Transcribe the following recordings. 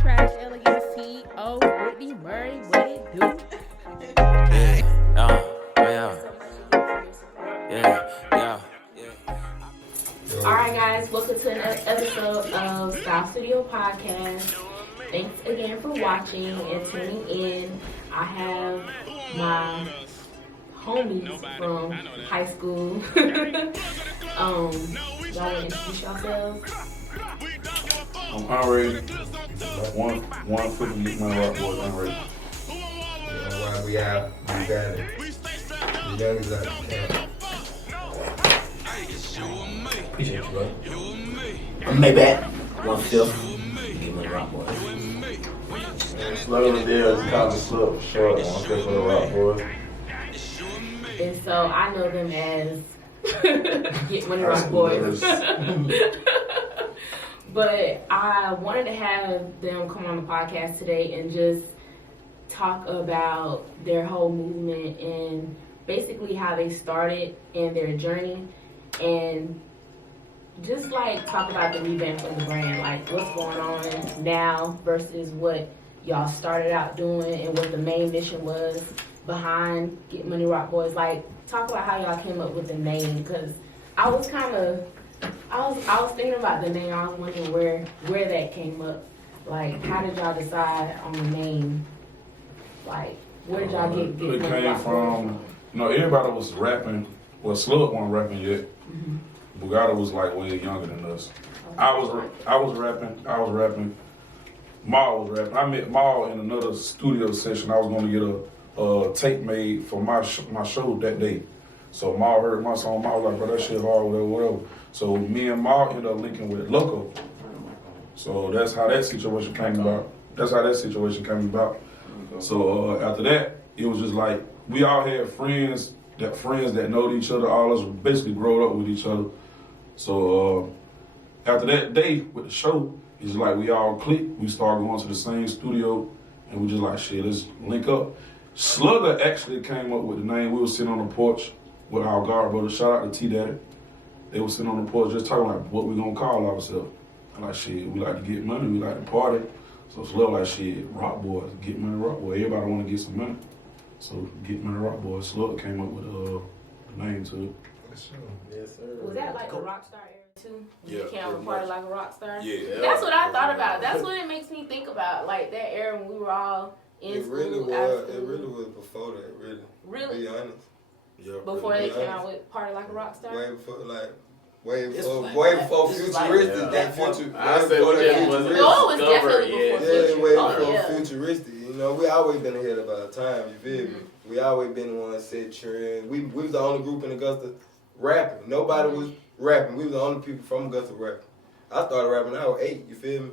Trash elegancy. Oh, Brittany Murray, what it do? Alright guys, welcome to another episode of Style Studio Podcast. Thanks again for watching and tuning in. I have my homies from high school. Y'all want to introduce yourselves? I'm Henry. One for the Money Rock Boyz, Henry. Why we out, we got it. The youngest out there. Appreciate you, bro. I'm Maybach. 1/5. Money Rock Boyz. Slow the deals, kind of slip short. 1/5 for the Rock Boyz. And so I know them as Get Money Rock Boyz. But I wanted to have them come on the podcast today and just talk about their whole movement and basically how they started and their journey, and just like talk about the revamp of the brand, like what's going on now versus what y'all started out doing and what the main mission was behind Get Money Rock Boyz. Like, talk about how y'all came up with the name, because I was thinking about the name. I was wondering where that came up. Like, how did y'all decide on the name? Like, where did y'all get It Money came Rock from, everybody was rapping. Well, Slug wasn't rapping yet. Mm-hmm. Bugatti was like way younger than us. I was rapping. Maul was rapping. I met Maul in another studio session. I was going to get a tape made for my show that day. So Maul heard my song. Maul was like, bro, that shit hard, whatever. So me and Maul ended up linking with Loco. So that's how that situation came about. So after that, it was just like, we all had friends that know each other. All of us basically growed up with each other. So after that day with the show, it's like we all clicked. We started going to the same studio, and we just like, shit, let's link up. Slugger actually came up with the name. We were sitting on the porch with our guard brothers. Shout out to T-Daddy. They were sitting on the porch just talking like what we gonna call ourselves. I'm like, shit, we like to get money, we like to party. So Slugger like, shit, Rock Boyz, Get Money Rock Boyz. Everybody want to get some money. So Get Money Rock Boyz. Slugger came up with the name to it. Yes, sir. Was that like a rock star era too? You Yeah, became a pretty part much. of like a rock star? Yeah. That's what I thought about. That's what it makes me think about. Like that era when we were all in school. It out of really school. was before that, really. Really? To be honest. Yeah. Before they came out with Party Like a Rock Star? Way before This was like way that. before This is futuristic. like That that future. I way said before we that just was futuristic. No, it was definitely before Yeah, Future. way Oh, before yeah. futuristic. We always been ahead of our time, you feel me? We always been the ones set trend. We was the only group in Augusta rapping. Nobody was rapping. We was the only people from Augusta rapping. I started rapping when I was 8, you feel me?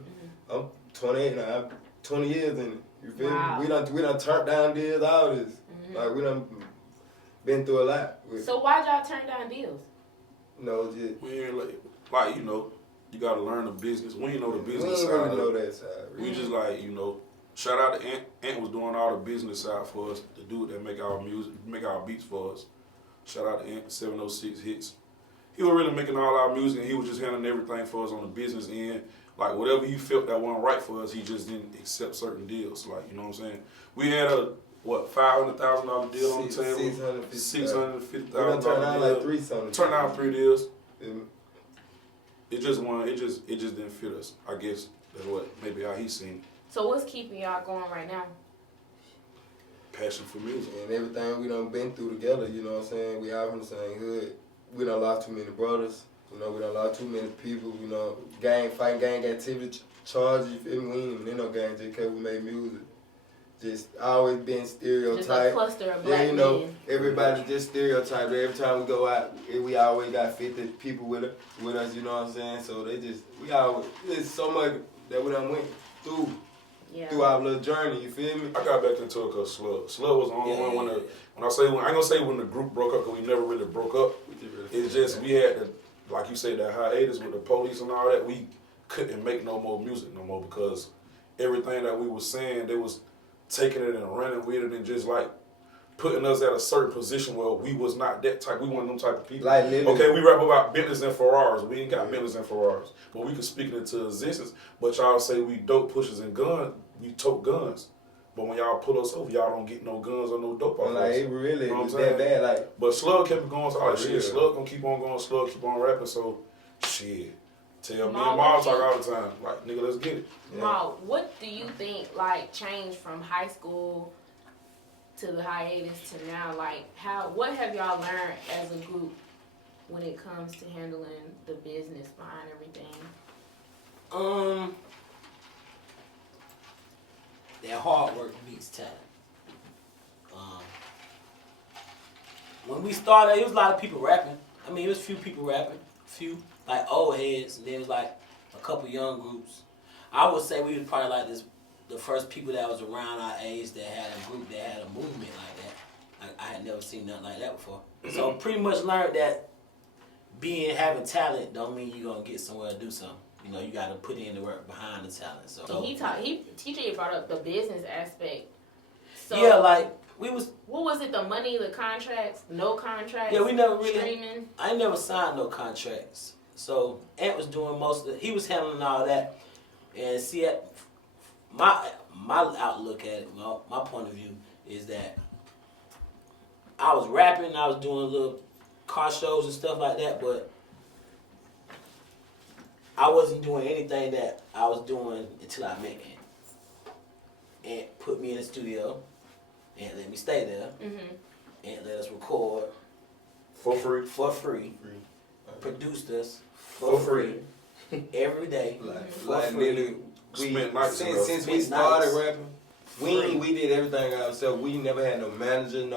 I'm 28 now. I'm 20 years in it. You feel Wow. me? We done turned down deals, all this. Like, we done been through a lot. So why'd y'all turn down deals? Just... We ain't like you gotta learn the business. We ain't know the We business ain't side. really know that side. We just like, shout out to Ant. Ant was doing all the business side for us, the dude that make our music, make our beats for us. Shout out to Ant, 706 Hits. He was really making all our music, and he was just handling everything for us on the business end. Like, whatever he felt that wasn't right for us, he just didn't accept certain deals. Like, you know what I'm saying? We had a, $500,000 deal on the table? $650,000 We done turned down like 3 something. Turned down 3 deals. Yeah. It just didn't fit us. I guess that's maybe how he seen it. So what's keeping y'all going right now? Passion for music. And everything we done been through together, you know what I'm saying? We all from the same hood. We done lost too many brothers. We done lost too many people. Gang activity charges. You feel me? We ain't even in no gang just because we made music. Just always been stereotyped. Just a cluster of black men. Everybody just stereotyped. Every time we go out, we always got 50 people with us, you know what I'm saying? So there's so much that we done went through. Yeah. Through our little journey, you feel me? I got back into it because Slug was the only one I ain't gonna say when the group broke up, because we never really broke up. It's just we had the, like you said, that hiatus with the police and all that. We couldn't make no more music no more because everything that we was saying, they was taking it and running with it and just like putting us at a certain position where we was not that type. We weren't them type of people. Like literally. Okay, we rap about Bentleys and Ferraris. We ain't got Bentleys and Ferraris, but we could speak it into existence. But y'all say we dope pushers and guns. We tote guns. But when y'all pull us over, y'all don't get no guns or no dope off us. Like, it really You know what was I'm that saying? bad. Like, But Slug kept it going. So, Oh, shit, yeah. Slug gonna keep on going. Slug keep on rapping. So, shit. Tell me and Ma, Ma what talk you- all the time. Like, nigga, let's get it. Ma, what do you think like changed from high school to the hiatus to now? Like, what have y'all learned as a group when it comes to handling the business behind everything? That hard work beats talent. When we started, it was a lot of people rapping. I mean, it was a few people rapping, few like old heads, and then it was like a couple young groups. I would say we was probably like the first people that was around our age that had a group that had a movement like that. I had never seen nothing like that before. So pretty much learned that having talent don't mean you're gonna get somewhere to do something. You know, you got to put in the work behind the talent. So TJ brought up the business aspect. So yeah, like we was. What was it? The money, the contracts, no contracts. Yeah, we never really. Streaming. I ain't never signed no contracts. So Ant was doing most of it. He was handling all that. And see, my outlook at it, my point of view is that I was rapping, I was doing little car shows and stuff like that, but I wasn't doing anything that I was doing until I met Ant. Ant put me in the studio and let me stay there. And let us record For free. for free. Produced us for free every day. For like free. literally, Spent nights with us. since we Spent started nights. rapping, we did everything ourselves. We never had no manager, Yeah.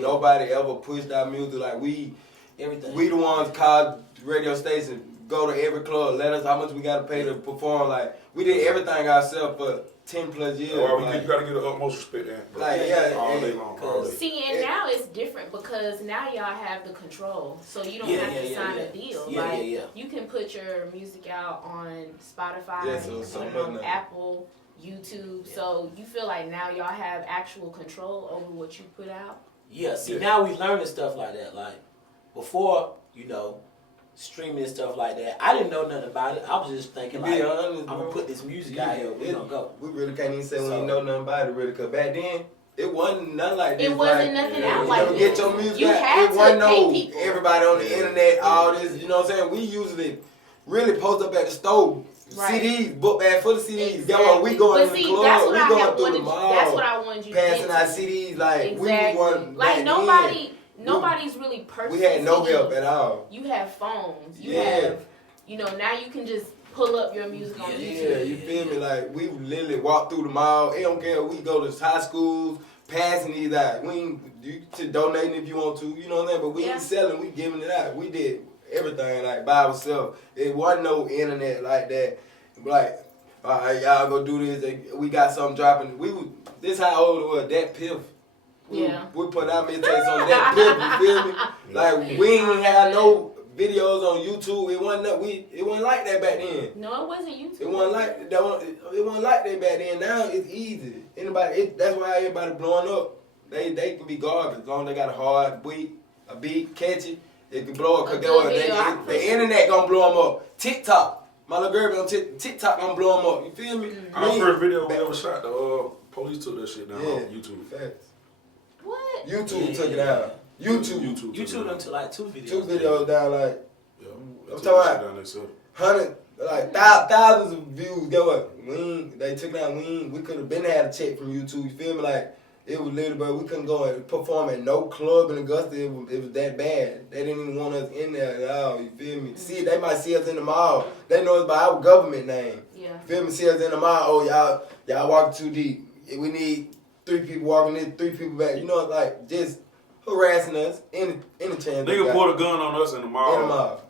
nobody ever pushed our music. Like we Everything. the ones called radio station, go to every club, let us how much we gotta pay to perform. Like we did everything ourselves for 10 plus years. That's why we like, gotta get the utmost respect in. Like, yeah, all day yeah. long. All day. See, and now it's different because now y'all have the control, so you don't have to sign a deal. You can put your music out on Spotify, Yeah, you so can so put it much on now. Apple, YouTube. So you feel like now y'all have actual control over what you put out. Yeah, see, Yeah. now we learning stuff like that. Like, before, streaming and stuff like that, I didn't know nothing about it. I was just thinking, To be like, honest, I'm going bro, to put this music out here. We're going to go. We really can't even say we So- ain't know nothing about it, really, because back then, it wasn't nothing like this. It wasn't like, nothing yeah, out you like never this. get your music You out. had It to wasn't pay no people. everybody on the Yeah. internet, all this, you know what I'm saying? We usually really post up at the store. Right. CDs, book bag full of CDs. Exactly. Get what we going But to see, the that's club, what we I going had through the wanted. mall. That's what I wanted you to passing get our to. CDs like Exactly. we was one Like back nobody's really then. purchasing. We had no CDs. help at all. You have phones. You Yeah. have, now you can just pull up your music on YouTube. Yeah, you feel me? Like we literally walk through the mall. It don't care. We go to high schools, passing these out. We ain't you to donating if you want to. You know what I'm saying? But we Yeah. ain't selling. We giving it out. We did everything like by ourselves. It wasn't no internet like that. Like, all right, y'all go do this. We got something dropping. This how old it was. That Piff. Yeah. We put our mixtapes on that Piff. You feel me? Like we ain't had no videos on YouTube. It wasn't like that back then. No, it wasn't YouTube. It wasn't like that. It wasn't like that back then. Now it's easy. That's why everybody blowing up. They can be garbage as long as they got a hard beat, catchy. It can blow up A because good video. the internet gonna blow them up. TikTok, my little girl be on TikTok gonna blow them up. You feel me? Our first video we ever shot, the police took that shit down on YouTube. Facts. What? YouTube took it out. YouTube YouTube done took like 2 videos. 2 videos down like Yeah. I'm They took talking that about- shit down themselves. 100, like thousands of views. Get what? They took down. We could have been had a check from YouTube. You feel me? Like it was literally, but we couldn't go and perform at no club in Augusta. It was that bad. They didn't even want us in there at all. You feel me? See, they might see us in the mall. They know us by our government name. Yeah. You feel me? See us in the mall. Oh, y'all walking too deep. We need 3 people walking in, 3 people back. You know, like just harassing us any chance. they Nigga got. pulled a gun on us in the In mall, the mall.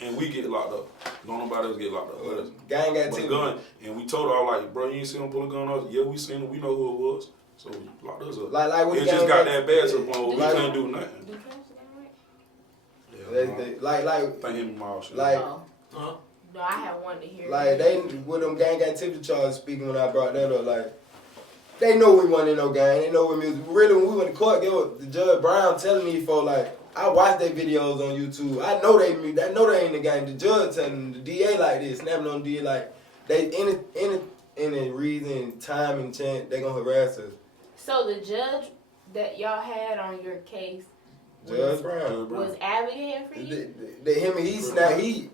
and we get locked up. Don't nobody else get locked up with us. Gang got But a 2. gun, and we told her, all like, bro, you ain't seen him pull a gun on us? Yeah, we seen him. We know who it was. So we locked us up. Like what It the just gang got that bad to the point where we Like- couldn't do nothing. Do you catch that right? Yeah, Like think him mall shit. Like- Oh. Huh? No, I had one to hear. they with them gang activity charges speaking when I brought that up, like they know we wasn't in no game. They know we music. Really, when we went to court, get what the Judge Brown telling me for like, I watch their videos on YouTube. I know they ain't in the game. The judge telling the DA like this, snapping on the DA like, they any reason, time, and chance, they gonna harass us. So the judge that y'all had on your case Judge Brown was advocating for you? He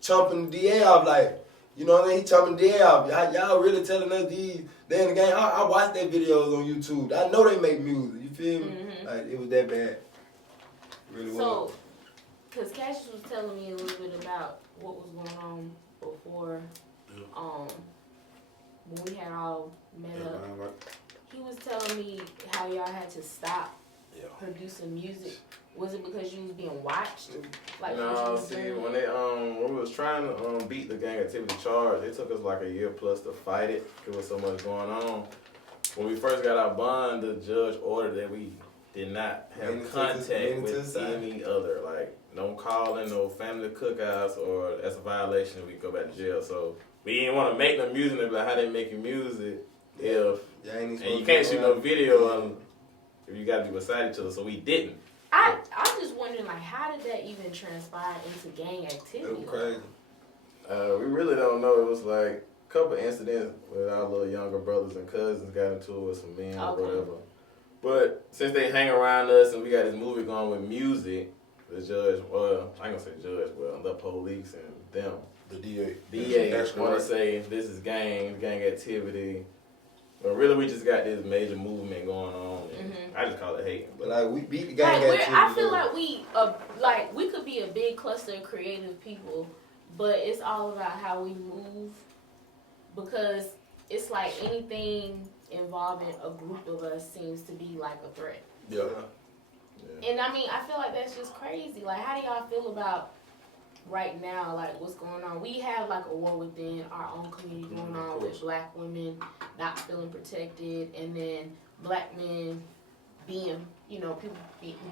chumping the DA off like, you know what I mean? He chopping the DA off. Y'all really telling us they in the game? I watch their videos on YouTube. I know they make music. You feel me? Mm-hmm. Like, it was that bad. Really so, was. because Cassius was telling me a little bit about what was going on before, when we had all met up. He was telling me how y'all had to stop producing music. Was it because you was being watched? Like, no, see, when we was trying to beat the gang activity charge, it took us like a year plus to fight it. There was so much going on. When we first got our bond, the judge ordered that we did not have contact with any other, like no calling, no family cookouts, or that's a violation. We go back to jail. So we didn't want to make no music. Like, how they making music if and you can't shoot no video if you got to be beside each other. So we didn't. I'm just wondering, like, how did that even transpire into gang activity? It was crazy. We really don't know. It was like a couple incidents with our little younger brothers and cousins got into it with some men or whatever. But since they hang around us and we got this movie going with music, the judge, well, I ain't gonna say judge, well, the police and them, The DA. DA want to say this is gang activity. But really, we just got this major movement going on. And I just call it hating. But like, we beat the gang activity. I feel like we could be a big cluster of creative people, but it's all about how we move, because it's like anything involving a group of us seems to be like a threat. Yeah. And I mean, I feel like that's just crazy. Like, how do y'all feel about right now, like what's going on? We have like a war within our own community going on with black women not feeling protected, and then black men being,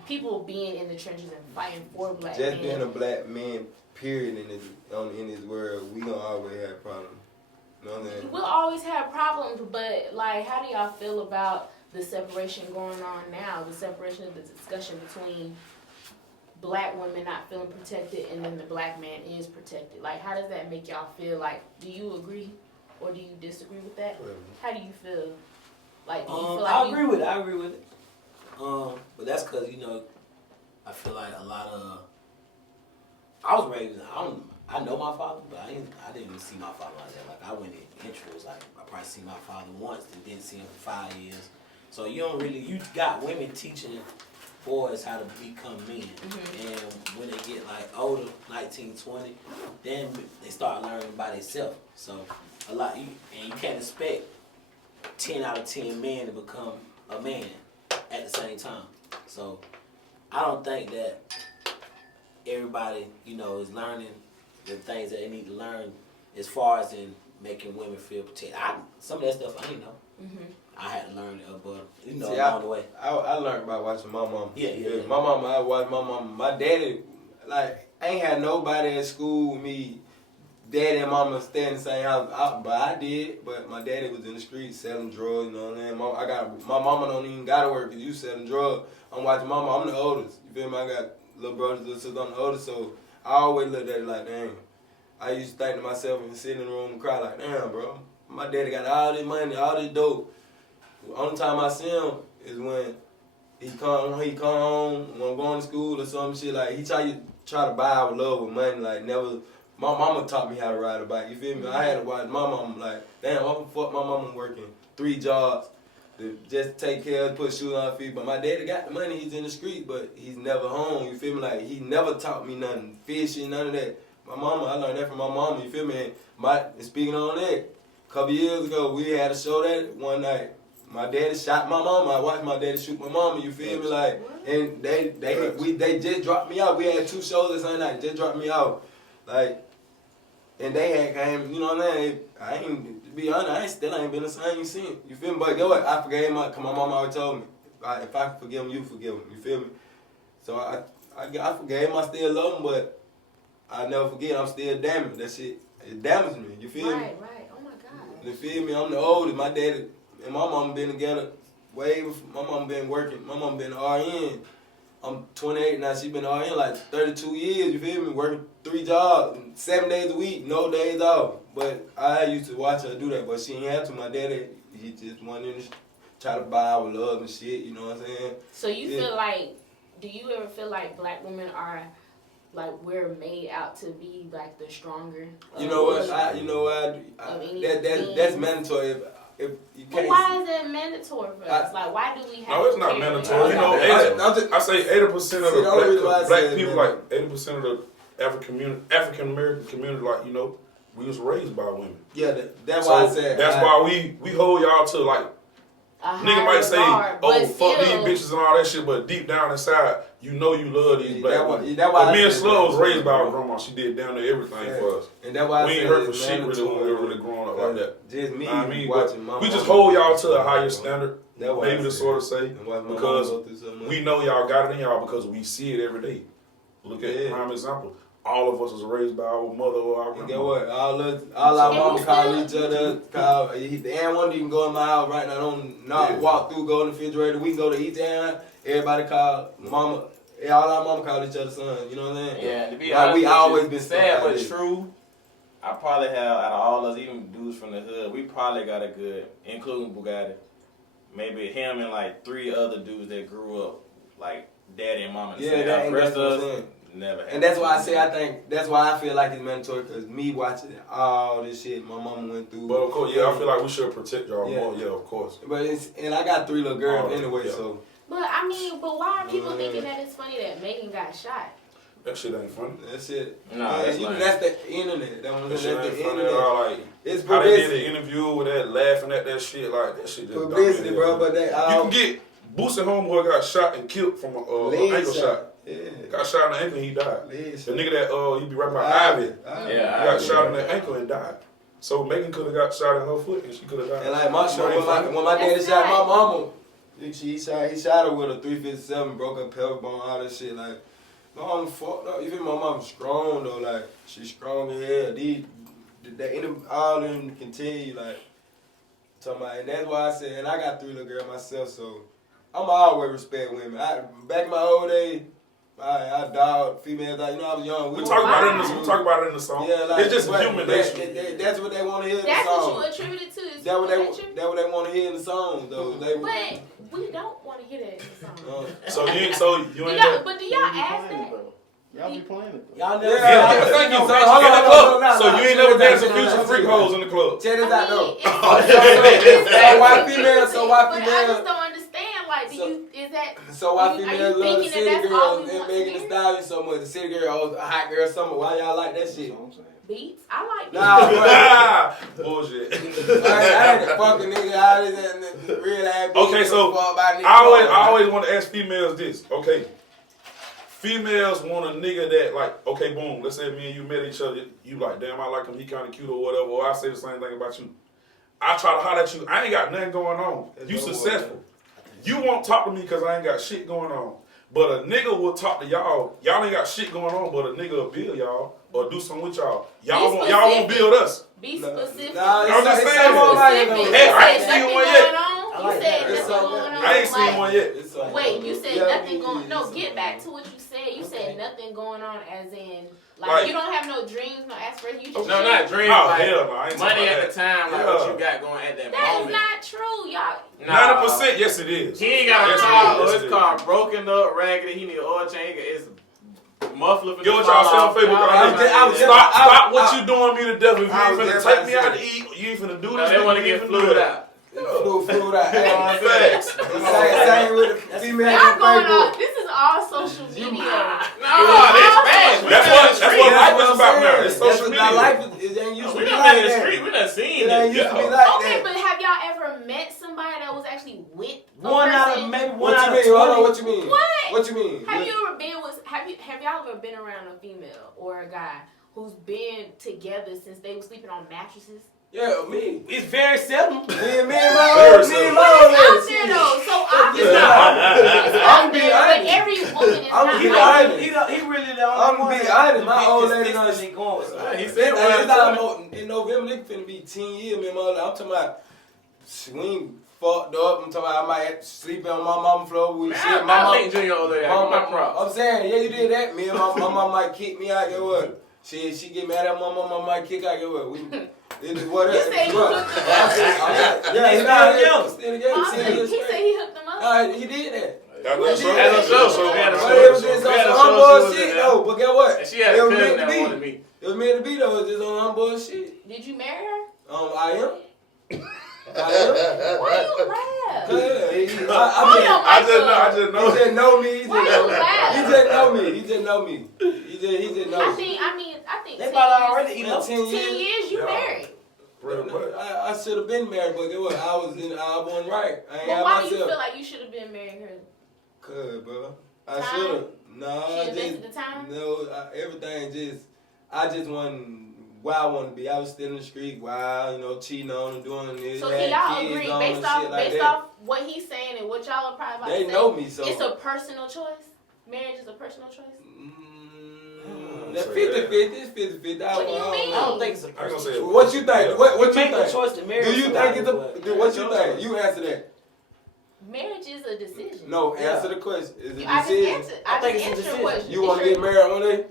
people being in the trenches and fighting for black men. Just being a black man, period, in this world, we gonna always have problems. You know what I'm saying? We'll always have problems, but like, how do y'all feel about the separation going on now? The separation of the discussion between black women not feeling protected and then the black man is protected. Like, how does that make y'all feel? Like, do you agree or do you disagree with that? How do you feel? Like, do you feel like I agree with it. But that's because, I feel like a lot of, I was raised, I know my father, but I didn't even see my father like that. Like, I went in intros, like, I probably see my father once and didn't see him for 5 years. So you got women teaching boys how to become men. And when they get like older, 19, 20, then they start learning by themselves. So you can't expect 10 out of 10 men to become a man at the same time. So I don't think that everybody, is learning the things that they need to learn as far as in making women feel protected. Some of that stuff I didn't know. I had to learn it, but along the way. I learned by watching my mama. Yeah. My mama, I watched my mama. My daddy, like, I ain't had nobody at school with me. Daddy and mama stay in the same house, but I did. But my daddy was in the streets selling drugs. You know what I mean? My mama don't even gotta work because you selling drugs. I'm watching mama. I'm the oldest. You feel me? I got little brothers, little sisters. I'm the oldest, so I always looked at it like, damn. I used to think to myself and sit in the room and cry like, damn, bro. My daddy got all this money, all this dope. The only time I see him is when he come home, when I'm going to school or some shit. Like, he try to buy our love with money. Like, never. My mama taught me how to ride a bike. You feel me? I had to watch my mama. Like, damn, I'm fuck my mama working 3 jobs to just take care of, put shoes on her feet. But my daddy got the money. He's in the street, but he's never home. You feel me? Like, he never taught me nothing, fishing, none of that. My mama, I learned that from my mama. You feel me? And speaking on that, a couple years ago, we had a show that one night. My daddy shot my mama. I watched my daddy shoot my mama. You feel me? Like, and they just dropped me out. We had 2 shows the same night. Just dropped me out. Like, and they had came. You know what I mean? To be honest, I still ain't been the same since. You feel me? But get what? I forgave my mama always told me, if I forgive him, you forgive him. You feel me? So I forgave him. I still love him, but I never forget. I'm still damaged. That shit, it damaged me. You feel me? Right. Oh my God. You feel me? I'm the oldest. My daddy and my mom been together way before. My mom been working. My mom been RN. I'm 28 now. She been RN like 32 years. You feel me? Working 3 jobs, 7 days a week, no days off. But I used to watch her do that, but she ain't have to. My daddy, he just wanted to try to buy our love and shit. You know what I'm saying? So you feel like, do you ever feel like black women are like we're made out to be like the stronger? You know what? That's mandatory. If you But can't. why is that mandatory for us? Like, why do we have? No, it's to not care? mandatory. You know, I say 80% of the black people, like 80% of the African American community, like, you know, we was raised by women. Yeah, that's why I said. That's why we hold y'all to like. Nigga might say, "Oh, fuck these bitches and all that shit," but deep down inside, you know you love these black women. Me and Slow was raised by our grandma. She did down there everything for us. And that's why we ain't hurt for shit really when we were really growing up like that. Just me watching my we just hold y'all to a higher standard, maybe to sort of say, because we know y'all got it in y'all because we see it every day. Look at prime example. All of us was raised by our mother or our grandma. Get what? All our mama call each other. And one you can go in my house right now. Don't walk through, go in the refrigerator. We can go to each hand. Everybody call mama. All our mama call each other son. You know what I'm saying? Yeah, to be like, honest, we always been sad but true. I probably have out of all us, even dudes from the hood, we probably got a good, including Bugatti, maybe him and like 3 other dudes that grew up like daddy and mama. Yeah, rest of us. Never. And that's why I say that's why I feel like it's mandatory, because me watching all this shit my mama went through. But of course, I feel like we should protect y'all more. Yeah, of course. But and I got 3 little girls anyway, so. But I mean, why are people thinking that it's funny that Megan got shot? That shit ain't funny. That shit. No, that's the internet. That shit ain't funny at all. Like, it's how they did the interview with that, laughing at that shit, like that shit just publicity, bro. But you can get Boosie homeboy got shot and killed from an ankle shot. Yeah. Got shot in the ankle and he died. The nigga that he be rapping about Ivy. He got shot in the ankle and died. So Megan could have got shot in her foot and she could have died. And like when my daddy shot my mama, he shot her with a 357, broke her pelvic bone, all that shit. Like, my mama fucked up. You feel my mama strong though, like she's strong as hell. All of them continue like talking about, and that's why I said, and I got 3 little girls myself, so I'm always respect women. Back in my old days, I dog females. Like, you know, I was young. We talk about it in the song. Yeah, like, it's just human nature. That's what they want to hear in the song. That's song. what you attributed to. That's what they want to hear in the song, though. But we don't want to hear that in the song. So you ain't. But do y'all ask that? Y'all be playing it. Y'all never. Thank you. So you ain't never danced with future freak hoes in the club. Check this out, though. So why females? I just don't understand. Like, is that? So why females love the that city girls and Megan Thee Stallion so much? The city girl, a hot girl summer. Why y'all like that shit? Beats? I like beats. Nah, bullshit. I ain't a fucking nigga out of this real ass. Okay, so I always want to ask females this. Okay, females want a nigga that like, okay, boom. Let's say me and you met each other. You like, damn, I like him. He kind of cute or whatever. Or I say the same thing about you. I try to holler at you. I ain't got nothing going on. You successful. You won't talk to me because I ain't got shit going on. But a nigga will talk to y'all. Y'all ain't got shit going on, but a nigga will build y'all or do something with y'all. Y'all won't build us. Be specific. I'm just saying. I ain't seen one yet. You said nothing going on. I ain't seen one yet. Wait, you said nothing going on. No, get back to what you said. You said nothing going on as in, like you don't have no dreams, no aspirations. You just not dreams. Oh, hell no. I ain't money at the time, like what you got going at that moment. That's not true, y'all. 90%, yes it is. He ain't got a car, or his car broken up, raggedy. He need an oil change. It's muffler. Get what y'all say on Facebook. Stop what you doing me to death. If you ain't finna take me out to eat, you ain't finna do this. They want to get fluid out. Flew out. Facts. Same with the female. Y'all going on. This is all social media. That's what life is about now. It's social media. Life ain't used to We be done like been in the that. street. We done seen It ain't it. used to be like that. Okay, but have y'all ever met somebody that was actually with a One out person? of maybe What one you out mean? of 20. Hold on, what you mean? What? What you mean? Have you ever been with? Have y'all ever been around a female or a guy who's been together since they were sleeping on mattresses? Yeah, me. It's very seldom. Me and my old lady. Out there though, so obviously, I'm being but honest. every woman is I'm not. being like honest. He really the I'm only one. being honest. My old lady done. He going with He It's said not in November, they finna be 10 years, man. I'm talking about we ain't fucked up. I'm talking about I might have to sleep on my mama's floor. We Man, shit. I My think Junior over there. My props. I'm saying, yeah, you did that. Me and my mama might kick me out. Get what? She get mad at my mama might kick out. Get what? It is what You say you hooked them up. Yeah, he's still together. Mom said- He said he hooked them up. He did that. That's That's a show, so we had a But it was show. just We had a on show, some she was bullshit in there. though. But get what? And she had It a was cousin meant to that be. wanted me. It was meant to be though. It was just on some bullshit. Did you marry her? I am. Why you laugh? I just know. He just know me. Why you laugh? He just know me. He just know me. He just knows me. I think They 10 about years- already eat up. 10 10 years. years you Yeah. married. I should have been married, but get what? I wasn't right. I ain't But have why do you myself. feel like you should have been married her? Cause, bro, I Time? should have. No, She I invested just the time? everything just. I just wasn't where I wanted to be. I was still in the street, wild, cheating on and doing this. So had can y'all kids agree on based and off shit like based that. off what he's saying and what y'all are probably about They to say? know me, so It's a personal choice. Marriage is a personal choice. That's 50-50. It's 50-50. What do you mean? I don't think it's a I gonna personal say choice. What you think? What you Make the think? choice to marry Do you somebody, think it's what you Yeah, think? You answer that. Marriage is a decision. No, Yeah. answer the question. Is it I just decision? answered. I I think just it's a answered your decision. question. You want to get married one day?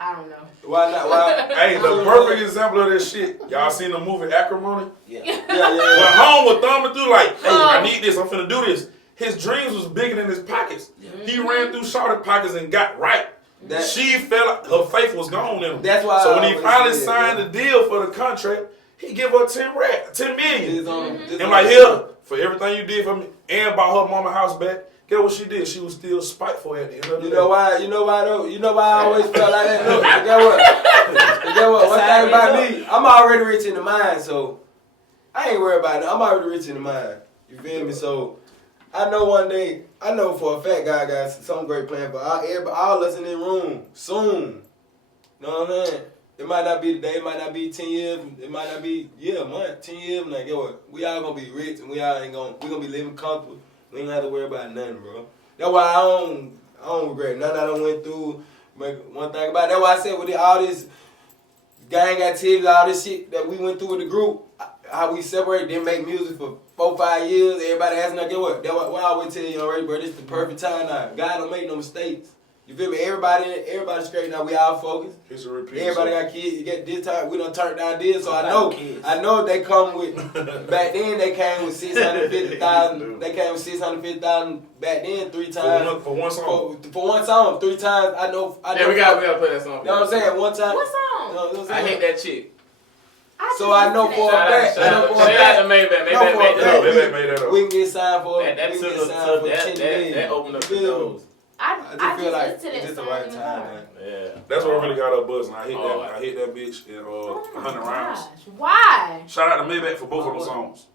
I don't know. Why not? Why? Hey, the perfect example of this shit. Y'all seen the movie Acrimony? Yeah. Yeah. When home was thumbing through like, hey, Oh. I need this. I'm finna do this. His dreams was bigger than his pockets. He ran through shorter pockets and got right. That- She felt her faith was gone in him. That's why. So I when he always finally said, signed bro. the deal for the contract, he give her 10 million. Just on- just And on- like, here, for everything you did for me, and bought her mama house back, guess what she did? She was still spiteful at the end of the You day. know why? You know why though? You know why I always felt like that? Look, guess what? Guess what? One thing about me, I'm already rich in the mind, so I ain't worried about it. I'm already rich in the mind. You feel me? So I know one day, I know for a fact God got some great plan for all us in this room soon. You know what I'm saying? It might not be today, it might not be 10 years, it might not be, a month, 10 years. Like, guess what? We all gonna be rich and we gonna be living comfortable. We ain't have to worry about nothing, bro. That's why I don't regret nothing I done went through. One thing about it, that's why I said with all this gang activities, all this shit that we went through with the group, how we separated, didn't make music for 4-5 years. Everybody asking, like, get what? That's what I always tell you already, bro. This is the perfect time now. God don't make no mistakes. You feel me? Everybody's straight now. We all focused. It's a repeat. Everybody got kids. You get this time. We done turned down this, so Kids. I know they come with. Back then they came with 650,000. They came with 650,000 back then 3 times. For one song. For one song, 3 times. I know. Yeah, we gotta play that song. You know what I'm saying? One time. What You song? know what I'm I saying? hate that chick. So I know for a fact. Shout out to Maybach. Maybach made that up. Maybach made that up. We can get signed for. That we took can us get signed for to 10 million. that opened up the You feel me? doors. I I just feel like listened to it's that just the song right in the time, car. man. Yeah. That's what really got her buzzing. I hit Oh. that. I hit that bitch in Oh my 100 rounds. gosh. Why? Shout out to Maybach for both of them songs.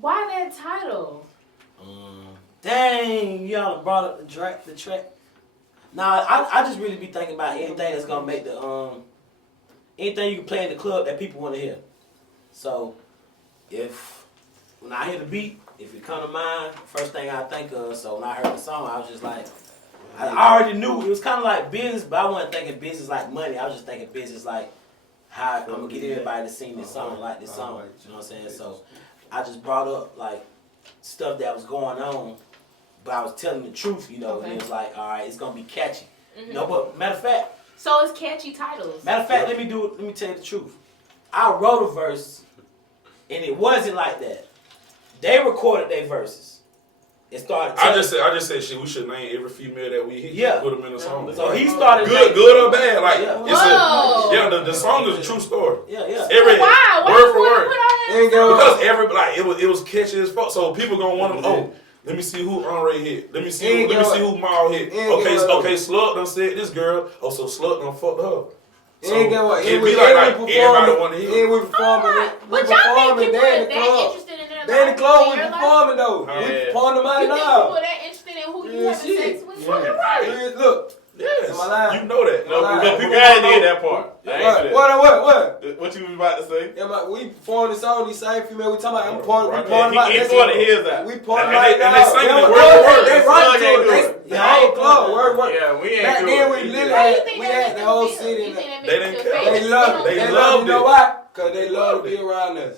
Why that title? Dang, y'all brought up the track. Nah, I just really be thinking about anything that's gonna make the anything you can play in the club that people want to hear. So when I hear the beat, if it come to mind, first thing I think of. So when I heard the song, I was just like, I already knew it was kind of like business, but I wasn't thinking business like money. I was just thinking business like how I'm gonna get everybody to sing this song, like this song. You know what I'm saying? So I just brought up like stuff that was going on, but I was telling the truth, you know. Okay. And it was like, all right, it's gonna be catchy. No, but matter of fact, So it's catchy titles. let me tell you the truth. I wrote a verse, and it wasn't like that. They recorded their verses. It started. I just said shit. We should name every female that we hit. Yeah. Put them in the song. So he started. Good or bad. Like Whoa. the song is a true story. Yeah. Every Why? Why word you for wanna word. put all that Ain't in the gonna- Because it was catchy as fuck. So people gonna want to. Oh, let me see who Andre hit. Let me see who Maul hit. Okay, Slug done said this girl. Oh, so Slug done fucked her. So Ain't get what? it be like everybody want to hear. And we performing. But We y'all think performing. people They in are the that club. interested in their They in the life? club. in We your life? performing though. Oh, We yeah. performing the You money think people now. are that interested in who you Yeah, having shit. sex with? Fucking right. Look. Yes, Am I lying? you know that. No, Alright. because people gotta did that part. I ain't for that. What? What you was about to say? Yeah, we performing the song. These same female. We talking about. I'm Right. pouring. We Right. pouring He my. poured his out. We pouring And my. they singing it word for word. They The rock slug to ain't it. do They it. the whole club. Word. Yeah, we ain't Back do then it. we literally Why you had, think we that had make the them whole feel? city. You think that They makes didn't them care. feel They fake? loved it. They They loved loved it. You know it. why? Cause they love to be around us.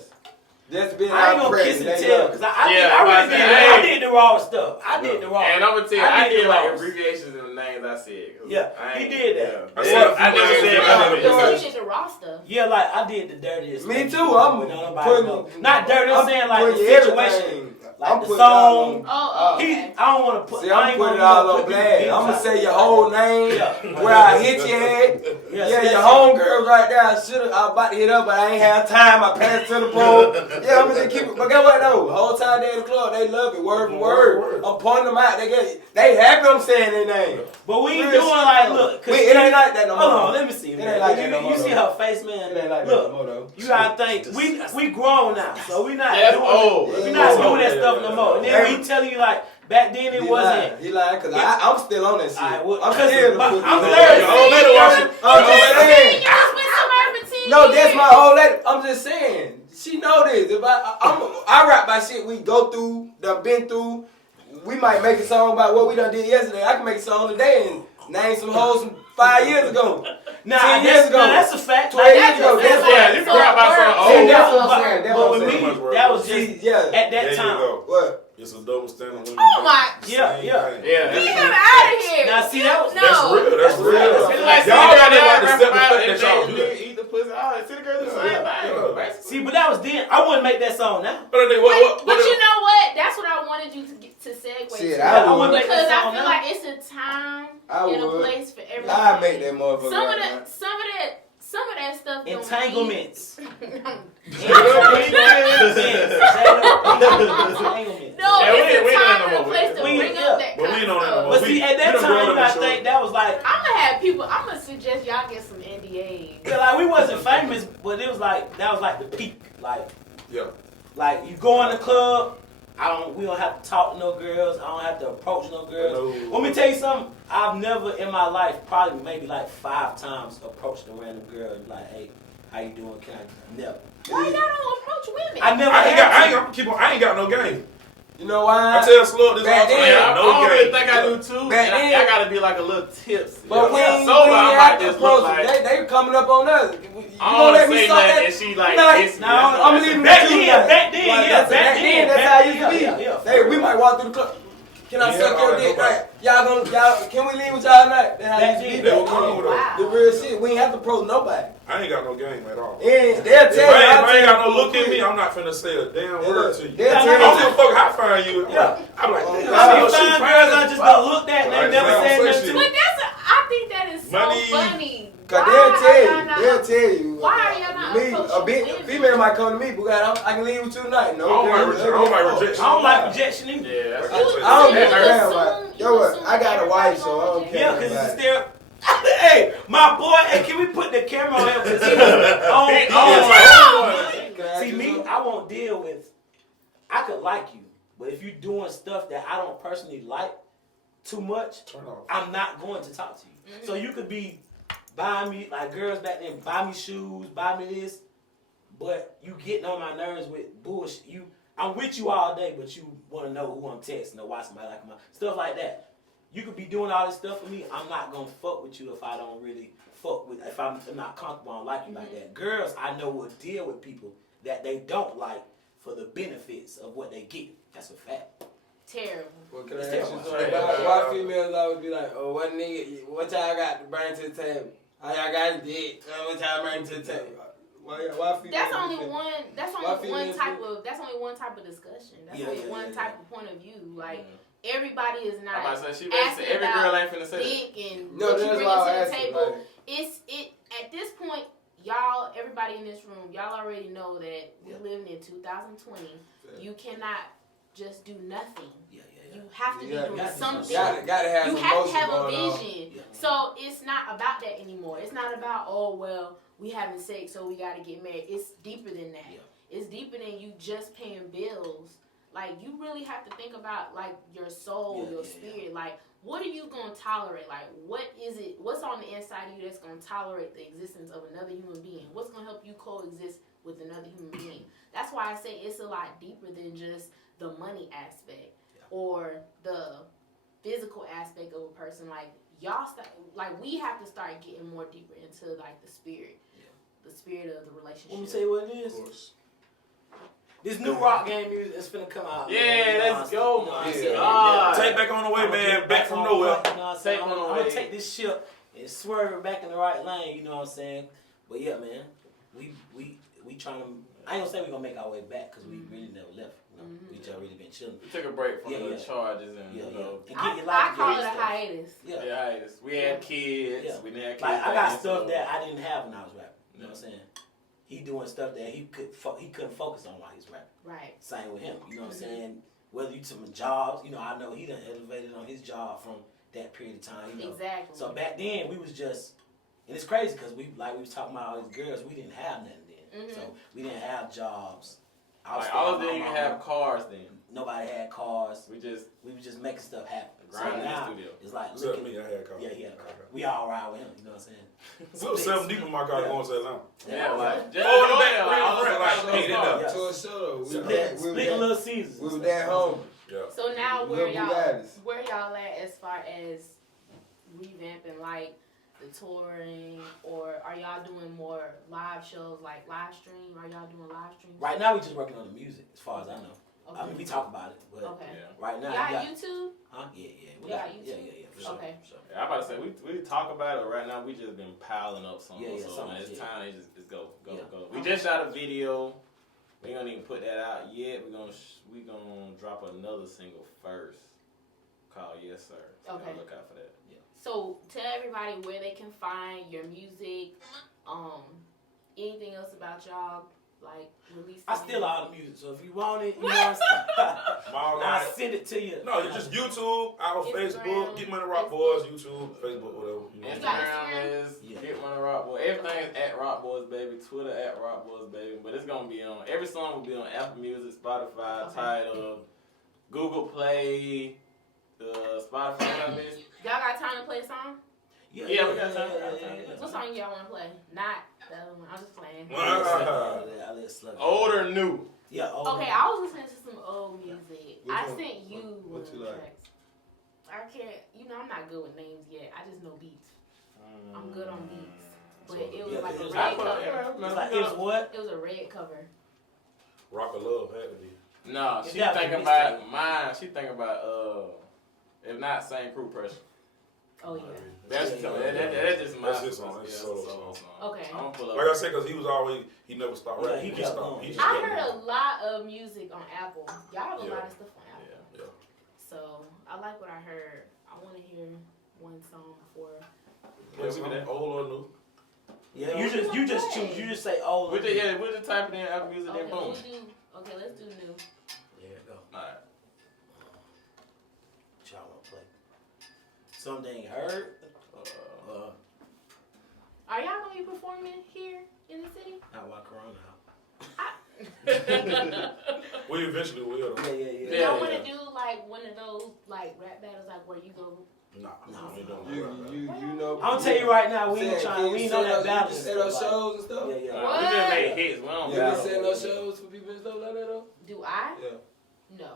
Just being I ain't out gonna kiss present. and They tell love because it. I did the raw stuff. I did the raw. And I'm gonna tell you, I did the like raws. abbreviations in the names I said. Yeah, I he ain't- did that. Yeah. I never said Yeah. You did the raw stuff. Yeah, like I did the dirtiest. Me thing. too. I'm Nobody putting know. Not dirty. I'm saying like the putting situation, everything. like I'm the putting song. it all on- Okay. I don't want to put. See, I I'm ain't putting it gonna, all on put blast. these I'm gonna business say out your there. whole name, Yeah. where I hit your head. Yeah, Yeah, so your that's homegirls right there. I was about to hit up, but I ain't have time. I passed to the pole. Yeah, I'm gonna just keep it. But guess what though? The whole time they in the club, they love it, word for word. I'm pointing them out. They happy I'm saying their name. But we ain't Real doing shit, like, though. look. It ain't like that no more. Hold on, let me see. It Man. ain't like that you, no more, you see though. her face, man. It ain't like that Look, no more though. you gotta think. We grown now, so we not That's doing. old. We not Yeah. doing that stuff no more. And then we telling you like back then it wasn't. He lying because I'm still on that shit. Alright, well, I'm cause- still the but pussy. I'm on glad- that. Old lady watching. I'm just saying. You was with somebody for 10 No, that's years. my old lady. I'm just saying. She know this. If I rap about shit we go through, done been through. We might make a song about what we done did yesterday. I can make a song today and name some hoes from 5 years ago. Nah, 10 years ago. that's a fact. 12 years ago. That's That's like- Yeah, you can rap about so something See, old. that's what I'm But- saying. That's but what with I'm saying. me, that was See, just yeah. at that There you time. go. What? It's a double standard. When Oh you my- do the Yeah, same yeah. thing. Yeah, Get that's him out of here. Now, see, that was- No. That's real. That's real. It's like Y'all y'all got got like the rap step about that and y'all do they that. eat the pussy. Oh, city girls do the same thing. Yeah. Basically. See, but that was then. I wouldn't make that song now. But they But you know what? That's what I wanted you to get to segue Shit, to. I wouldn't make Because that I song feel now. like it's a time I and a would. place for everything. I make that motherfucker. Some of right that, some of that stuff. don't Entanglements. need- No, Yeah, it's we a ain't time no and a more. place to We- bring yeah, up that but we kind ain't of on that no stuff. more. But see, at We that done time, grown you up gotta and think showed. that was like, I'm gonna have people. I'm gonna suggest y'all get some NDAs. yeah, like we wasn't famous, but it was like that was like the peak. Yeah. Like you go in the club, we don't have to talk to no girls. I don't have to approach no girls. No. Let me tell you something. I've never in my life, probably maybe like 5 times, approached a random girl and like, hey, how you doing? Can I? Never. Why y'all don't approach women? I never. I ain't got no game. You know why? I tell Slug this all Back the time. then, Yeah, I No don't really game. think I do too. Back And then- I gotta be like a little tipsy. But Yeah. we Sober, ain't I have might to just look approach. like. They coming up on us. You I gonna don't let me say suck nothing, that? and she like, Nah, it's no, I'm leaving Back with you. then, like, back then, like, yeah, that's back then, That's back how it then, used to be. yeah, yeah, They, we might walk through the club. Can I Yeah, suck all your that dick? nobody. Y'all, can we leave with y'all tonight? That's how Back it used to then, be. They were back cool then. with us. Wow. The real shit. We ain't have to approach nobody. I ain't got no game at all. And they'll If tell you. I ain't got no look at me, I'm not finna say a damn word to you. They'll I tell don't you. give a fuck how fine you. Yeah. I'm like, Oh, damn, God. I she mean, fine fine girls as I just fuck. done looked at and Right, they never yeah, said say nothing shit. to But me. I think that is so Money. funny. Cause Why they'll tell are you. y'all not- They'll tell you. Why are y'all not Me, a approaching bit, women? female might come to me, but I can leave with you tonight. No, I don't like girl, rejection. I don't like rejection. I don't like rejection either. Yeah, that's I You- don't I don't you give a damn assume- about it. you Yo, what? assume I got a wife, everybody so I gonna don't reject care. Yeah, because about it's it. still. Hey, my boy, hey, can we put the camera on him? 'Cause he Can I See ask you me, something? I won't deal with. I could like you, but if you're doing stuff that I don't personally like too much, Turn off. I'm not going to talk to you. So you could be buying me, like girls back then, buy me shoes, buy me this, but you getting on my nerves with bullshit. I'm with you all day, but you want to know who I'm texting or why somebody like my stuff like that. You could be doing all this stuff for me. I'm not gonna fuck with you if I don't really fuck with. If I'm not comfortable, I don't like you like that. Girls, I know will deal with people that they don't like for the benefits of what they get. That's a fact. Terrible. Well, can I It's ask you terrible. something? Why females always be like, oh, what nigga, what y'all got to bring to the table? How y'all got to dick? What y'all bring to the table? Why females? That's only one. That's Why only one females type do- of. That's only one type of discussion. That's Yeah, only yeah, one yeah, type yeah. of point of view. Like everybody is I'm not about to say, she better say, asking every girl ain't finna about say that. dick and No, what you that's bring why I to the asked you, table. like- It's at this point, y'all, everybody in this room, y'all already know that we're living in 2020. You cannot just do nothing. Yeah. You have to be Yeah, doing gotta do something. Gotta have You some have to motion have a going on. vision. Yeah. So it's not about that anymore. It's not about, oh, well, we having sex, so we got to get married. It's deeper than that. Yeah. It's deeper than you just paying bills. Like, you really have to think about, like, your soul, your spirit. Like, what are you going to tolerate? Like, what is it? What's on the inside of you that's going to tolerate the existence of another human being? What's going to help you coexist with another human being? That's why I say it's a lot deeper than just the money aspect or the physical aspect of a person. Like, we have to start getting more deeper into, like, the spirit. The spirit of the relationship. Let me tell you what it Of is. course. This new rock game music is finna come out. Yeah, let's go, man. Take back on the way, man. Back from nowhere. You know what I'm saying? I'm gonna take this ship and swerve it back in the right lane. You know what I'm saying? But yeah, man, we trying to. I ain't gonna say we gonna make our way back because we really never left. You know? We just really been chilling. We took a break from the charges and And I get your life call it a together. hiatus. Yeah. Yeah, hiatus. We had kids. Yeah. We didn't have kids. Like I back got then, stuff so- that I didn't have when I was rapping. You know what I'm saying? He doing stuff that he couldn't focus on while he's rapping. Right. Same with him. You know what I'm saying? Whether you took jobs, you know, I know he done elevated on his job from that period of time. You know? Exactly. So back then we was just, and it's crazy because we was talking about all these girls. We didn't have nothing then. So we didn't have jobs. Like, all of them didn't even have cars then. Nobody had cars. We was just making stuff happen. So grinding in the now studio. it's like Except looking. me, I had a car. Yeah, he had a car. We all ride with him. You know what I'm saying? We was 7 deep in my car going to Atlanta. Yeah, like just Oh, go back, there, bring all a of friend, us like, got hey, those that cars. up. To a show. Speaking of Little Caesars. We was that home. Yeah. So now Little Bugattis. where y'all at as far as revamping like the touring, or are y'all doing more live shows like live stream? Are y'all doing live streams? Right now we just working on the music, as far as I know. Okay. I mean, we talk about it, but Okay. right now, Y'all we got, YouTube? huh? Yeah. We Y'all got YouTube? yeah, for sure. Okay. For sure. Yeah, I'm about to say we talk about it right now. We just been piling up songs. Yeah, so songs, man, it's yeah. time to just go. Yeah. We just shot a video. We ain't gonna even put that out yet. We gonna drop another single first called Yes Sir. So Okay. look out for that. So tell everybody where they can find your music, anything else about y'all, like releasing. I steal all the music, so if you want it, you know what I'm saying? All I'll right. send it to you. No, it's just YouTube, our Instagram, Facebook, Get Money Rock Boyz, YouTube, Facebook, whatever. You know. got Instagram Instagram? is Yeah. Get Money Rock Boyz. Everything's at Rock Boyz Baby. Twitter at Rock Boyz Baby. But it's gonna be on. Every song will be on Apple Music, Spotify, Okay. Tidal, Google Play, Spotify. Y'all got time to play a song? Yeah, we got time. What song y'all want to play? Not the other one. I'm just playing. I let slug. Old or new? Yeah, old. Okay, I was listening to some old music. Which I one? sent you one What of you the like? tracks. I can't, I'm not good with names yet. I just know beats. I'm good on beats. But it was Yeah, like a it was- red cover. It's like, it was what? It was a red cover. Rock of Love had to be. No, It's she got to thinking be about mixtape. mine. She thinking about if not same crew pressure. Oh, yeah. That's Yeah, that's just my. That's his song. That's his solo song. Okay. I'm gonna pull up. Like I said, because he never stopped Yeah, rapping. he He kept stopped. going. He just I kept heard a going. lot of music on Apple. Y'all have a Yeah. lot of stuff on Apple. Yeah. So I like what I heard. I want to hear one song before. Yeah, we can old or new. Yeah, you just choose. You just say old. We'll just type it in Apple Music Okay, and boom. let's do new. There you go. Alright. What y'all want to play? Something ain't heard. Are y'all gonna be performing here in the city? Not while Corona out. We eventually will. Though. Yeah. Y'all want to do like one of those like rap battles, like where you go? Nah, No. we don't. You know. I'm gonna tell you right now, we ain't Saying, trying. can We you ain't on set that up- battle. You set up shows and stuff? Yeah. What? We just made hits. We don't You battle. been setting up shows for people and stuff like that though? Do I? Yeah. No.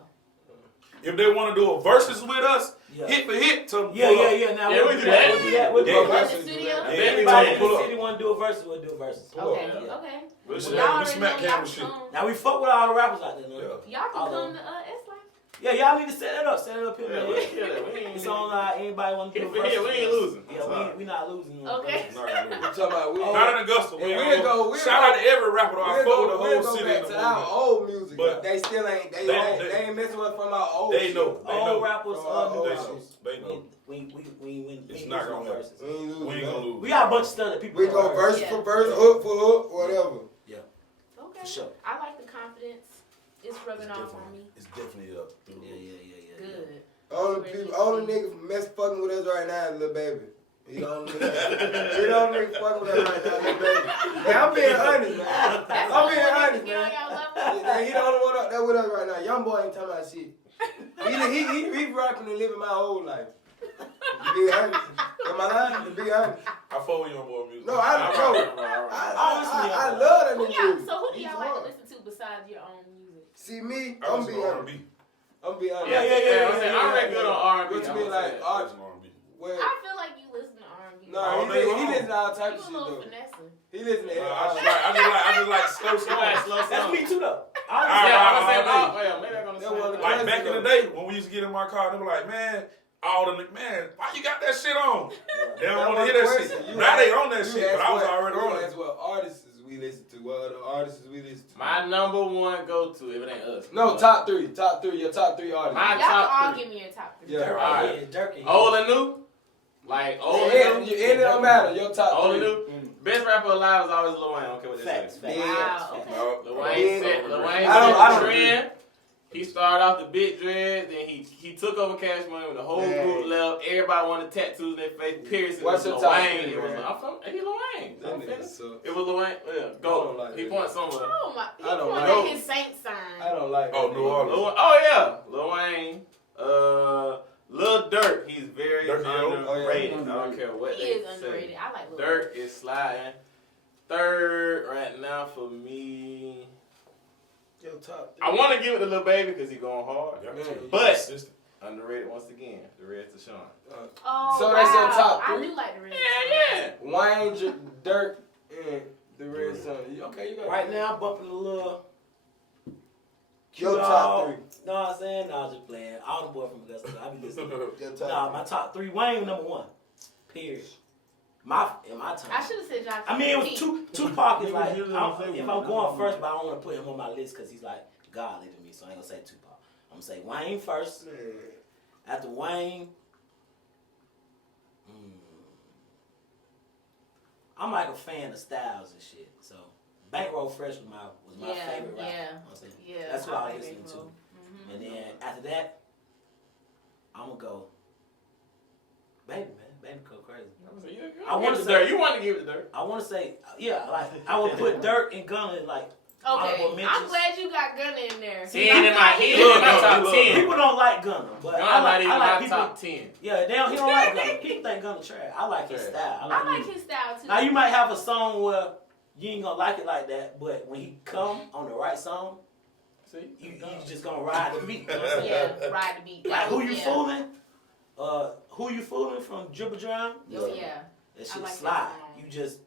If they want to do a versus with us, Yeah. hit for hit, to Yeah. Now Yeah, we'll we do do that. that. We'll do that. We'll do Yeah. In that. the studio? Yeah, Everybody in pull the up. city want to do a versus. We'll do a versus. Pull up. Okay. Yeah. Okay. We Well, should y'all have the already smack know camera y'all shit. come. Now we fuck with all the rappers out there. No? Yeah. Y'all can All come of to S-Life. Yeah, y'all need to set it up. Set it up here, Yeah, man. we ain't It's on anybody want to do a Hit for hit, versus. we ain't losing. Yeah, we not losing. Okay. Not gonna do I'm it. talking about we. Not in Augusta. And we'll go. Shout out to every rapper. I fuck with the We'll whole go city. back in the to our movement. old music, But but they still ain't. They ain't messing with us from our old. They shit. know. They All know. rappers, From our new old rappers. shit. They know. We It's ain't not losing gonna no happen. verses. We ain't losing. We ain't gonna man. lose. We got a bunch of stuff that people. We go verse Yeah. for verse, hook for hook, whatever. Okay. For sure. I like the confidence. It's rubbing off on me. It's definitely up. Yeah. Good. Only nigga mess fucking with us right now is Lil Baby. He the only nigga fucking with us right now, Lil Baby. Yeah, I'm being honest, man. That's I'm being all I honest, need to get on man. y'all level. Yeah, he the only one up there with us right now. Young boy ain't talking about shit. He rapping and living my whole life. To be honest. Am I lying? To be honest. I follow you on board music. No, I love that Who nigga. y'all, so who do He's y'all like to hard. listen to besides your own music? See me, I I'm was being on honest. R&B. I'm being honest. I'm real good on R&B. What you mean, like, I was on R&B. Well, I feel like you listen to R&B. No, he listen to all type You of a shit little though. finessing. He listen to I just like slow songs. Slow That's songs. me too though. Maybe I'm gonna That say one- that. Like back in the day when we used to get in my car, they were like, man, why you got that shit on? They don't want to hear that shit. Now they on that shit, but I was already on That's it. what artists we listen to. What other artists we listen to? My number one go-to, if it ain't us. No, top three. Your top three artists. My Y'all can all top three. give me your top 3. Yeah. Dirk, Alright. yeah, Dirk and Old and new? Like, old and And new? it don't matter. Your top Old three. and new? Best rapper alive is always Lil Wayne. I don't care what they Facts, say. facts. Wow, facts. okay. Lil Wayne set I the don't trend. He started off the big dreads, then he took over Cash Money when the whole group left. Everybody wanted tattoos in their face, piercings. What's It your was top Lil Wayne. three, It was man? I'm from Lil Wayne. That I'm nigga finished. suck. It was Lil Wayne. Yeah, I don't go. like He that. points somewhere. Oh my! He I don't pointed like at his Saint sign. I don't like. Oh, that New nigga. Orleans. Oh yeah, Lil Wayne. Lil Durk. He's very Dirk, yeah. underrated. Oh, yeah. I don't care what He they is say. underrated. I like Lil Dirk is sliding. Third right now for me. Your top I want to give it to Lil Baby because he going hard. Yeah, Man, But consistent. underrated once again. The rest of Sean. Oh, So wow. that's your top I three? do like the red. Yeah. Wayne, Dirk, and the Red Sun. Okay, you got Right now, I'm bumping a little. Your top three. Know what I'm saying? Nah, just playing. All the boy from Augusta. I be listening. Your top Nah, my top 3. Wayne number 1. Period. In my time. I should have said y'all. I mean, it was Tupac is like, usually if say I'm one. going first, but I don't want to put him on my list because he's like godly to me, so I ain't gonna say Tupac. I'm gonna say Wayne first. Man. After Wayne, I'm like a fan of styles and shit. So Bankroll Fresh was my favorite rapper. Yeah, You know what I'm saying? yeah. That's what I was like listening to. Bankroll. And then after that, I'm gonna go, Baby, man. Baby go crazy. I want to say you want to give it to Dirk. I want to say, yeah, like I would put Dirk and Gunna in like Okay, honorable I'm mentions. glad you got Gunna in there. He ain't in my top 10. People don't like Gunna, but Gunna I not like, even I like my people. top 10. Yeah, he don't like Gunna. People think Gunna trash. I like his Trash. style. I like music. his style too. Now you might have a song where you ain't gonna like it like that, but when he come on the right song, See, you just gonna ride the beat. You know what I'm saying? Yeah, ride the beat. Like Who You Yeah. Fooling? Who You Fooling from Dribble Drown? Oh yeah. That I shit like that slide. song. You just,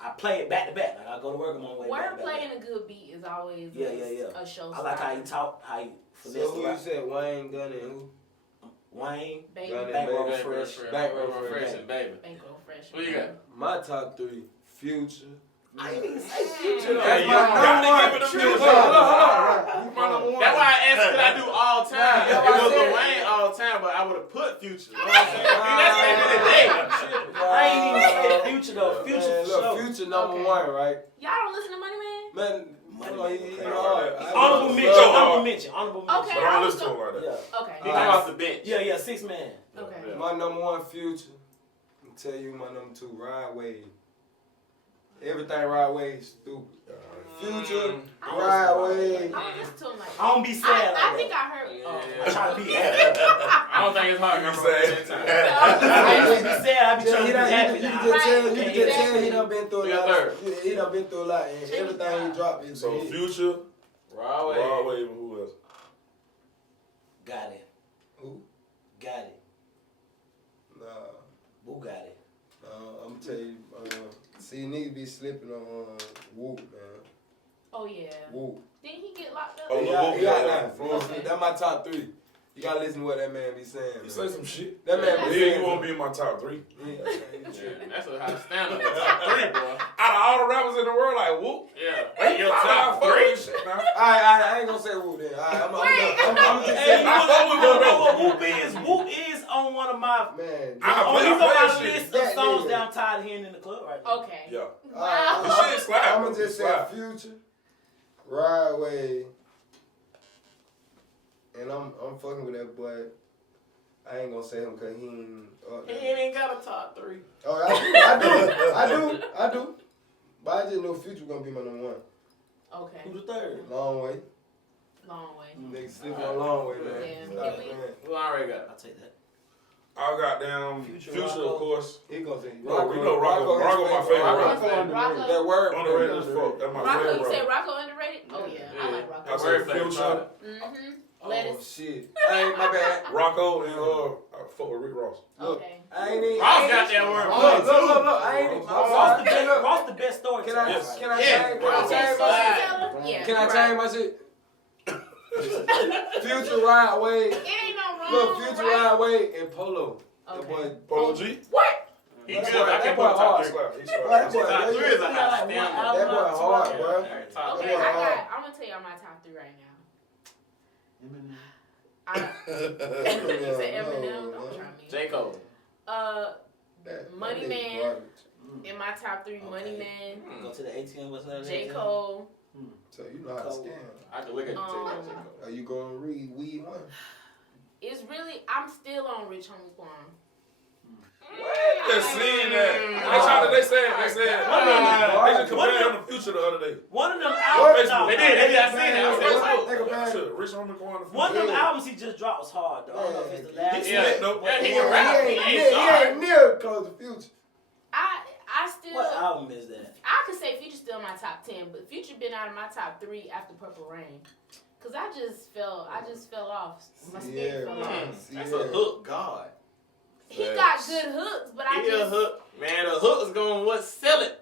I play it back to back. Like I go to work, I'm on my way back to Wordplay back. and a good beat is always Yeah. a show. I like how he talk, how he finesse So the who you rap. said? Wayne, Gunna, and who? Wayne, Baby, Gunna, Bankroll Baby. Fresh. Bankroll Fresh and Baby. Bankroll Fresh. What you got? My top 3: Future. I ain't even say Future though. That's you my gotta number give it to one. Future. Hold on. He's my number one. That's why I asked could I do all time. That's It what I was Lil said. Wayne all time, but I would have put Future. You know what I'm saying? That's back in the day. I ain't even say Future though. Future Man, for look, sure. Future number Okay. one, right? Y'all don't listen to Money Man? Man, Money hold on, Man. he hard. Honorable mention. So, Honorable mention. Honorable mention. Okay. But I don't listen to him like that. Yeah. Okay. He come off the bench. Yeah. 6 man. Okay. My number one, Future. I'm tell you my number 2, Ride Wave. Everything Ride Wave, stupid. Future, Ride Wave. I don't listen to him like that. I don't be sad I like think that. I heard. Yeah. I try to be happy. I don't think it's hard to You come say- from that I time. ain't gonna be sad. I be trying to be happy You now. can just tell, you Right, can just tell exactly. he done been through a We got lot. third. He done been through a lot, and Change everything he that. dropped is So a hit. Future, Raw Rod Wave. Wave, and who else? Got it. Who? Got it. Nah, Who got it? I'm tell you, see, niggas be slipping on Whoop, man. Oh yeah. Whoop. Didn't he get locked up? Oh, He Lil got, Whoop he got got that. Florida. That's my top 3. You gotta listen to what that man be saying. He Man. say some shit. That man But be he saying. won't be in my top 3. Yeah. That's a high standard. Top 3, boy. Out of all the rappers in the world, like Whoop, Yeah. he Your top top 3 3. shit now. I ain't gonna say Whoop then. I'm just Hey, saying. you know what Whoop is? Whoop is on one of my. Man. I He's on play my that shit. list of That songs nigga. that I'm tired of hearing in the club right now. Okay. Yeah. Wow. The shit slap. I'm gonna just say Slap. Future, Ride Wave, and I'm fucking with that boy. I ain't gonna say him because he ain't up He there. ain't got a top 3. Oh, I do. But I just know Future gonna be my number 1. Okay. Who's the third? Long way. Long way. Niggas sleeping on long way, man. Yeah. Stop, man. Who already got? I'll take that. I got down Future, Future, Rocco. of course. He gonna say Bro, you know Rocco my favorite Rocco rapper. underrated. Rocco. That word. Underrated as fuck. That's my Rocco, favorite you said rapper. Rocco underrated? Oh yeah, I like I Rocco. said Future, Mm-hmm. Lettuce. Oh shit. Hey, my bad. Rocco and I fuck with Rick Ross. Okay. I ain't even. Ross got that word. Look. I ain't even. Ross the best story. Can I Yes. can I Yeah. change my shit? Yeah. Can I change my shit? Future Ride Wade. It ain't no wrong. Look, Future right? Ride Wade and Polo. That Okay. boy. Polo G. What? He That's good. why- I that can boy put top hard. three. That boy- Top three is a high Like, standard. one That boy album, hard, two bro. albums. Top Okay, three. I'm gonna tell y'all my top 3 right now. You said Eminem. Don't try me. J. Cole. Money that nigga Man. garbage. In my top 3, Okay. Money Man, Go to the ATM. What's that? J. Cole. So you know how to scam. I can look at you and tell you that J. Cole. Are you gonna read weed one? It's really, I'm still on Rich Homie Quan. Just seeing that. They said. They just compared him to Future the other day. One of them What? albums. They did. I seen it. I said, Nigga, what's man. Shit, Rich Homie going to One of them Yeah. albums he just dropped was hard though. I don't know if it's the last. He Yeah. slick, though. Yeah, he He can rap. ain't He near- ain't he sorry. ain't near close to Future. I still, What album is that? I could say Future's still in my top 10, but Future been out of my top 3 after Purple Rain. Cause I just fell off. My spirit fell off. That's a hook god. He got good hooks, but I He a just, hook. Man, the hook is going what sell it.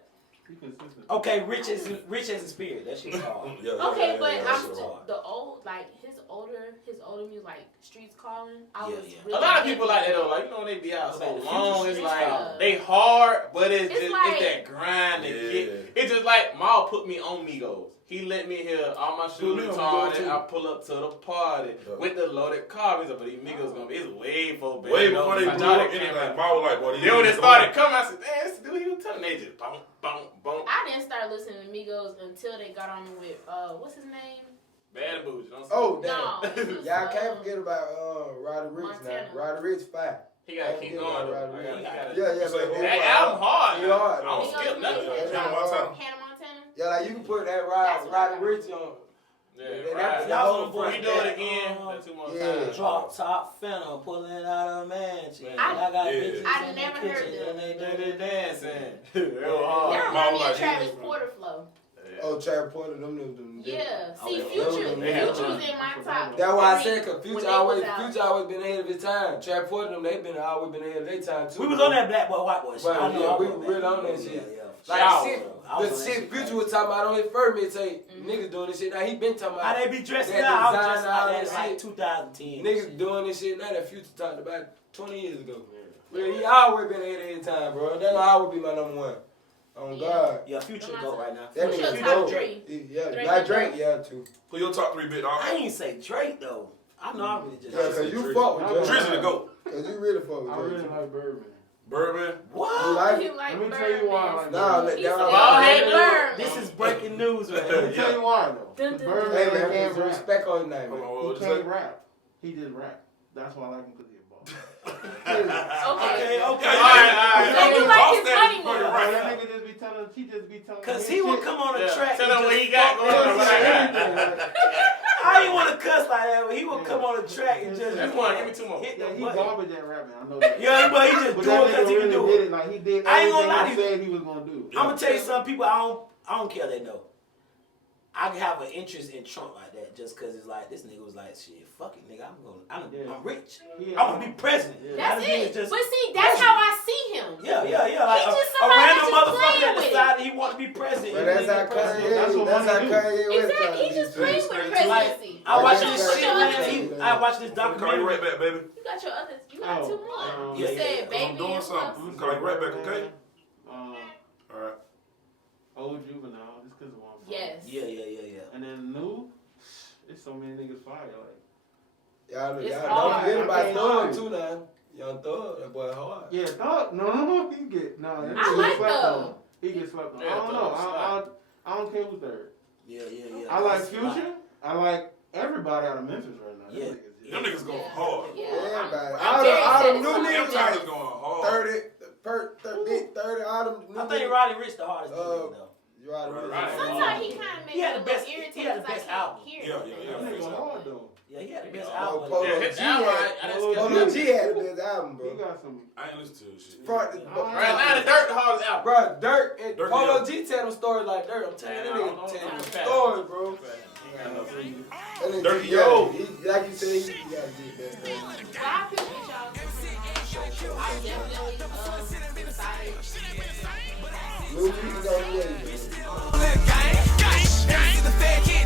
Okay, Rich as in Spirit. That shit's hard. okay, but yeah, I'm sure. still, the old, like his older music, like Streets Calling. I Yeah, was yeah. really A lot of into people like that though. Like, you know, when they be out so Okay, the long, Future it's Streets like Calling. they hard, but it's It's just like- it's that grind to Yeah. get. It's just like Maul put me on Migos. He let me hear all my Put shoes me on retarded. Migos, too. I pull up to the party Yeah. with the loaded car. He's like, but these Migos gonna be. It's way before. Way before they blew up came anything. out. Ma was like, boy, Then when they started coming, I said, "Damn, this dude, he was telling." They just boom, boom, boom. I didn't start listening to Migos until they got on me with what's his name? Bad and bougie. Don't say Oh No, damn. it was, Y'all can't forget about Roddy Ricch Montana. now. Roddy Ricch 5. He gotta keep going though. Right, I right. gotta- Yeah, Say, but That album hard. He hard. I don't Migos skip nothing. Montana. Hannah Montana. Hannah Montana. Yeah, like you can put that That's what Roddy I Ricch on. Yeah, That- right. that whole Y'all front. We do it again. That's 2 more Yeah. times. Drop top Phantom pulling out a mansion. I I got Yeah. bitches I in the never heard kitchen them. and they They dirty did dancing. Oh, Real That hard. remind Mama me of like Travis his- Porter flow. Oh, Travis Porter, them. Yeah. Oh, See, yeah. Future was Yeah. in my top. That's why I 3 said, cause when Future they always was out. been ahead of his time. Travis Porter, them, they been always been ahead of their time too. We was on that Black Boy White Boy shit. But, I know yeah, I we was were really on that Yeah, shit. yeah. Like Shower. the shit Future was talking about on his first mixtape. Niggas doing this shit. Now he been talking How about they be dressing that now? I was design, dressing all like that that in like shit. 2010. niggas doing this shit. Now that Future talked about 20 years ago. Well, he always been ahead of his time, bro. That'll always be my number one. On Yeah. God. Yeah, Future go right now. That What's nigga your top dope. 3? Yeah, Drake like and Drake, Drake? yeah, too. Who your top 3 bit dog? I ain't say Drake though. I know I really just. Yeah, cause you fuck with Drake. Drizzy the GOAT. Cause you really fuck with I Drake. really like Birdman. Birdman. What? You like You it? like Let me tell you why I like Nah, Birdman. He that still was Ball head like dude. Bird. This is breaking news, Let man. me tell you why though. Dun, dun, The dun. Birdman Hey man, can't put some rap. respect on his name, Hold man. on, He what you can't say? rap. He just rap. That's why I like him because he a boss. Okay. Okay. So you like his money Bro, more? that nigga he just be telling Cause his he would shit. come on a Yeah. track. Tell and him what just he got fuck going with on. us. I ain't want to cuss like that, but he would come on a track and just That's one. Give me 2 more. hit Yeah, the he button. garbage at rapping. I know that. Yeah, but he just But do that it because nigga he can really do did it. it. Like he did I ain't everything gonna lie he to you. said he was gonna do. I'm gonna tell you some people I don't care they know. I can have an interest in Trump like that just cause it's like this nigga was like shit, fuck it, nigga, I'm rich. Yeah. I wanna be president. That's That nigga it. just- But see, that's how I see him. Yeah. Like He just a somebody random that's just motherfucker playing that with it. decided he wanted to be president. But He that's wanted how to be president. That's Kanye, what that's how money do. Kanye West Exactly. trying He to just be plays too. with Like, presidency. I watched That's this right. shit, man. Yeah. I watched this Call you documentary. right back, baby. You got your others. You got 2 more. You Yeah, said yeah. baby I'm doing and something. plus. Call you right back, okay? Alright. Old Juvenile, just cause of one. Yes. Yeah. And then new, there's so many niggas fire. Like Y'all It's don't hard. forget I about can't Thug lie. too now. Young Thug, that boy hard. yeah, Thug. No, he get no. He I get like slept Thug. on. He gets slept on. Yeah, I don't know. Thug's slap. I don't care who's third. Yeah. I like Future. I like everybody out of Memphis right now. Yeah. Them niggas going Yeah. hard. Yeah. Everybody. I'm All very the new satisfied. Them niggas tigers like going hard. 30, all them new I think niggas. Roddy Ricch the hardest nigga though. You already Right. Sometimes he kind of makes He had me the a best- little irritated he had the because I best can't album. hear Yeah, him. yeah. That nigga hard though. Yeah, he had the best Oh, album. Polo Yeah, G his album, I didn't skip Polo it. G had the best album, He bro. got some. I ain't listen to his shit. Front, Right now, the Dirt the hardest album. bro, Dirk and Dirk, Polo yeah. G tell them stories like Dirk. I'm telling you, Man, I don't that nigga know. tell them Fact. stories, bro. Fact. That nigga Dirk, G, yo. he, like you said, he gotta get that. Bro. Well, I appreciate y'all coming on. I'm definitely excited. New music on the way, bro. Gang, gang, gang. The fed kid